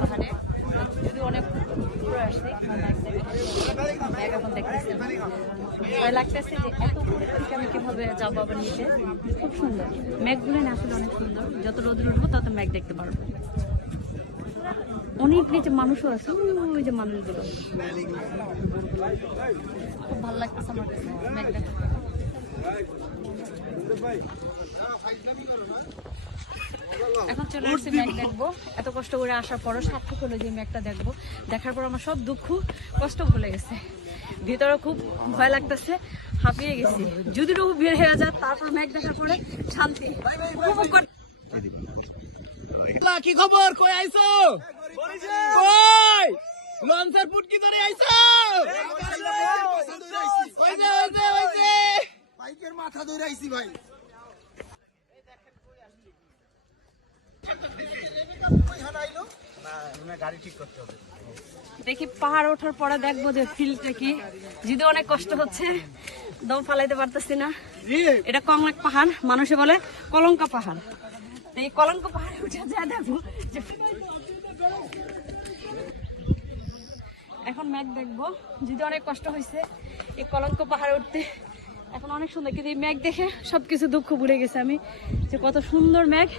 পাহাড়ে যদি অনেক উপরে আসছে এখন দেখতেছি ভয় লাগতেছে যে এত উপরে থেকে আমি কিভাবে যাবো আবার নিচে। খুব সুন্দর মেঘগুলো না আসলে অনেক সুন্দর, যত রোদ উঠবো তত মেঘ দেখতে পারবো। অনেক নিচে মানুষও আছে, ওই যে মানুষগুলো খুব ভালো লাগতেছে আমার কাছে মেঘ দেখতে। এখন চলে আসছি মেঘ দেখবো। এত কষ্ট করে আসার পরও সার্থক হলো যে মেঘটা দেখবো। দেখার পর আমার সব দুঃখ কষ্ট ভুলে গেছে, ভিতরে খুব ভয় লাগতেছে, হাঁপিয়ে গেছি। যদি রোহ বের হয়ে যায় তারপর মেঘ দেখার পরে শান্তি উপভোগ করতে। কি খবর, কই আইছো? কই লঞ্চের পুটকি ধরে আইছো? বাইকের মাথা ধরে আইছি ভাই। দেখি পাহাড় ওঠার পরে দেখবো যে ফিলটা কি। যদি অনেক কষ্ট হচ্ছে, দম ফালাইতে পারতেছি না। এটা কংলাক পাহাড়, মানুষে বলে কলঙ্কা পাহাড়। এই কলঙ্ক পাহাড়ে উঠে যা দেখবো যে এখন মেঘ দেখবো। যদি অনেক কষ্ট হয়েছে এই কলঙ্ক পাহাড়ে উঠতে, এখন অনেক সুন্দর। কিন্তু এই মেঘ দেখে সবকিছু দুঃখ ভুলে গেছে আমি, যে কত সুন্দর মেঘ।